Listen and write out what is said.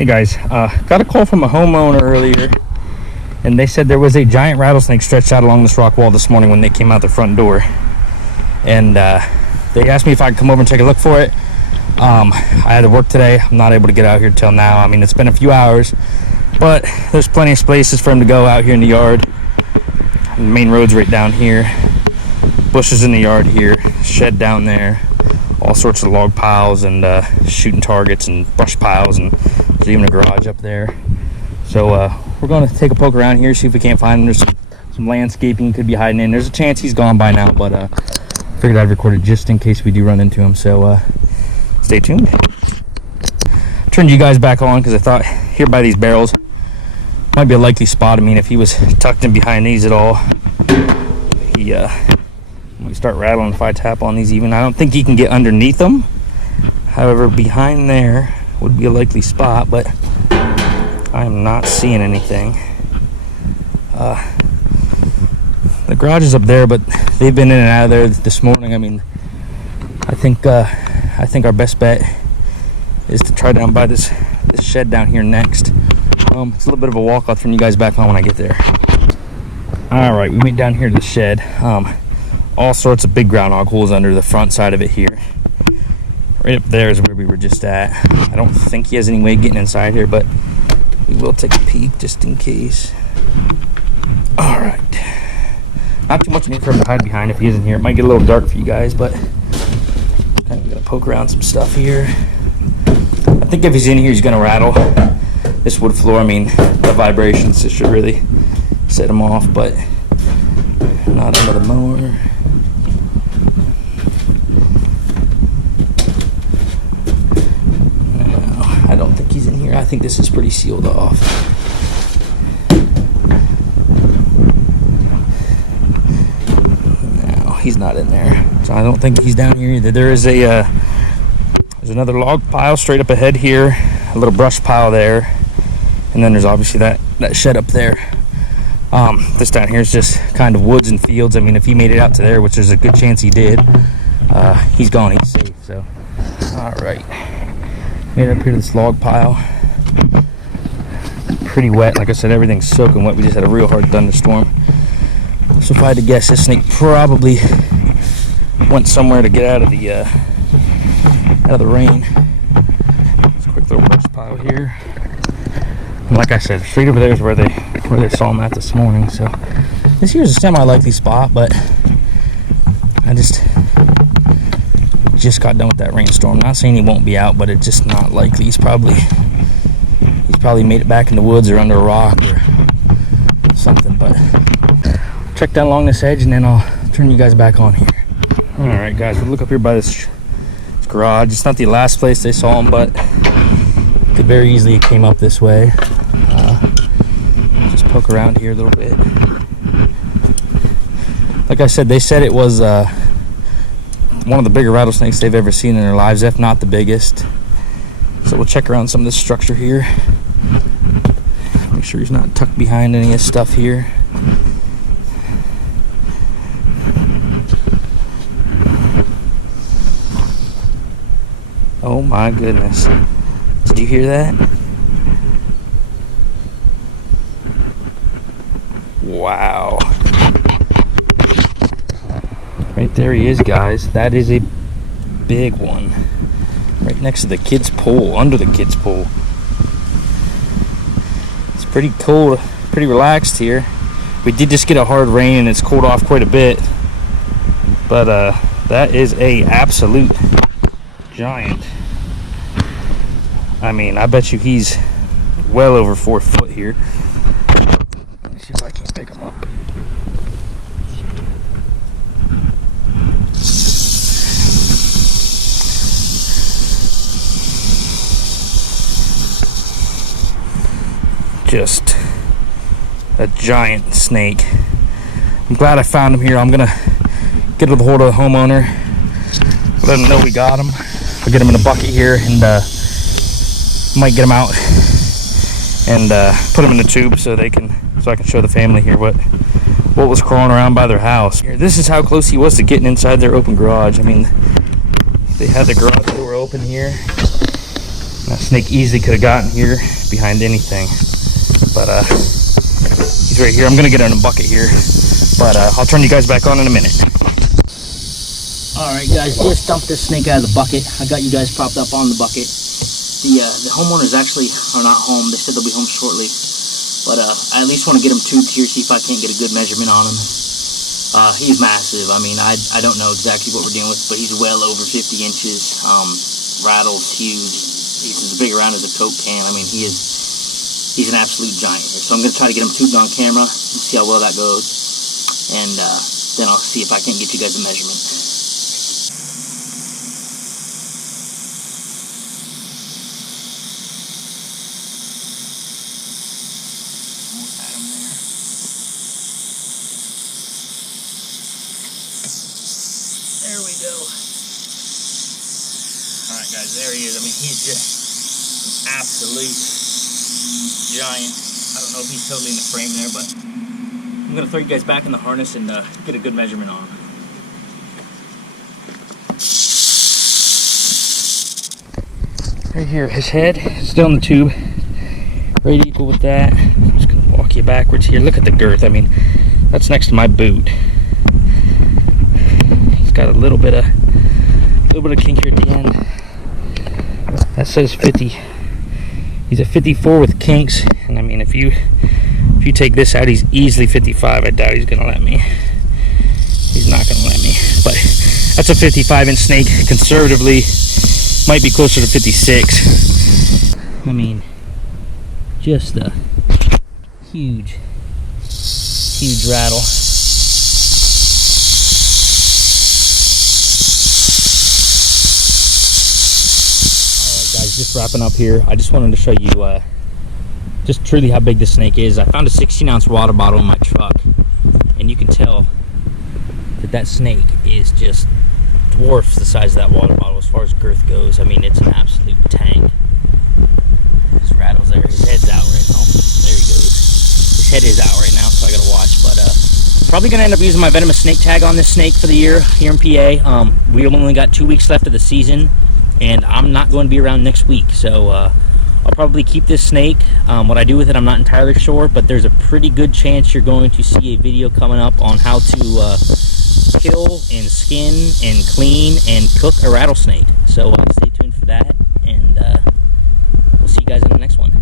Hey guys, got a call from a homeowner earlier, and they said there was a giant rattlesnake stretched out along this rock wall this morning when they came out the front door. And they asked me if I could come over and take a look for it. I had to work today. I'm not able to get out here till now. I mean, it's been a few hours, but there's plenty of spaces for him to go out here in the yard. The main road's right down here. Bushes in the yard here, shed down there, all sorts of log piles and shooting targets and brush piles, and there's even a garage up there. So we're going to take a poke around here, see if we can't find him. There's some landscaping could be hiding in. There's a chance he's gone by now, but figured I'd record it just in case we do run into him. So stay tuned. Turned you guys back on because I thought here by these barrels might be a likely spot. I mean, if he was tucked in behind these at all, he might start rattling if I tap on these even. I don't think he can get underneath them. However, behind there would be a likely spot, but I am not seeing anything. The garage is up there, but they've been in and out of there this morning. I mean, I think our best bet is to try down by this shed down here next. It's a little bit of a walk. I'll turn you guys back on when I get there. All right, we went down here to the shed. All sorts of big groundhog holes under the front side of it here. Right up there is where we were just at. I don't think he has any way of getting inside here, but we will take a peek just in case. All right. Not too much need for him to hide behind if he isn't here. It might get a little dark for you guys, but kind of gonna poke around some stuff here. I think if he's in here, he's gonna rattle. This wood floor, I mean, the vibrations, it should really set him off, but not under the mower. I don't think he's in here. I think this is pretty sealed off. No, he's not in there. So I don't think he's down here either. There's another log pile straight up ahead here, a little brush pile there, and then there's obviously that shed up there. This down here is just kind of woods and fields. I mean, if he made it out to there, which there's a good chance he did, he's gone. He's safe. So, all right. Made it up here to this log pile. Pretty wet. Like I said, everything's soaking wet. We just had a real hard thunderstorm. So if I had to guess, this snake probably went somewhere to get out of the rain. Just a quick little brush pile here. And like I said, straight over there is where they saw him at this morning. So this here is a semi-likely spot, but I just got done with that rainstorm. Not saying he won't be out, but it's just not likely. He's probably made it back in the woods or under a rock or something. But check down along this edge, and then I'll turn you guys back on here. All right, guys, we'll look up here by this garage. It's not the last place they saw him, but could very easily have came up this way. Just poke around here a little bit. Like I said, they said it was one of the bigger rattlesnakes they've ever seen in their lives, if not the biggest. So we'll check around some of this structure here. Make sure he's not tucked behind any of this stuff here. Oh my goodness. Did you hear that? Wow. Right there he is, guys. That is a big one. Right next to the kids' pool, under the kids' pool. It's pretty cold, pretty relaxed here. We did just get a hard rain and it's cooled off quite a bit. But that is a absolute giant. I mean, I bet you he's well over 4 foot here. Let me see if I can pick him up. Just a giant snake. I'm glad I found him here. I'm gonna get a hold of the homeowner, let him know we got him. I'll get him in a bucket here and might get him out and put him in the tube so I can show the family here what was crawling around by their house. This is how close he was to getting inside their open garage. I mean, they had the garage door open here. That snake easily could have gotten here behind anything, but he's right here. I'm gonna get in a bucket here, but I'll turn you guys back on in a minute. Alright guys, just dumped this snake out of the bucket. I got you guys propped up on the bucket. The homeowners actually are not home. They said they'll be home shortly, but I at least want to get him tubed here, see if I can't get a good measurement on him. He's massive. I mean, I don't know exactly what we're dealing with, but he's well over 50 inches. Rattles huge. He's as big around as a Coke can. I mean, he's an absolute giant. So I'm going to try to get him tubed on camera and see how well that goes, and then I'll see if I can't get you guys a measurement. There we go. Alright guys, there he is. I mean, he's just an absolute giant. I don't know if he's totally in the frame there, but I'm going to throw you guys back in the harness and get a good measurement on him. Right here, his head is still in the tube. Right equal with that. I'm just going to walk you backwards here. Look at the girth. I mean, that's next to my boot. Got a little bit of kink here at the end. That says 50. He's a 54 with kinks, and I mean, if you take this out, he's easily 55. I doubt he's gonna let me. He's not gonna let me. But that's a 55-inch snake. Conservatively, might be closer to 56. I mean, just a huge rattle. Just wrapping up here, I just wanted to show you just truly how big this snake is. I found a 16-ounce water bottle in my truck, and you can tell that snake is just dwarfs the size of that water bottle as far as girth goes. I mean, it's an absolute tank. His rattles there. His head's out right now. There he goes. His head is out right now, so I gotta watch. But probably gonna end up using my venomous snake tag on this snake for the year here in PA. We only got 2 weeks left of the season, and I'm not going to be around next week, so I'll probably keep this snake. What I do with it, I'm not entirely sure, but there's a pretty good chance you're going to see a video coming up on how to kill and skin and clean and cook a rattlesnake. So stay tuned for that, and we'll see you guys on the next one.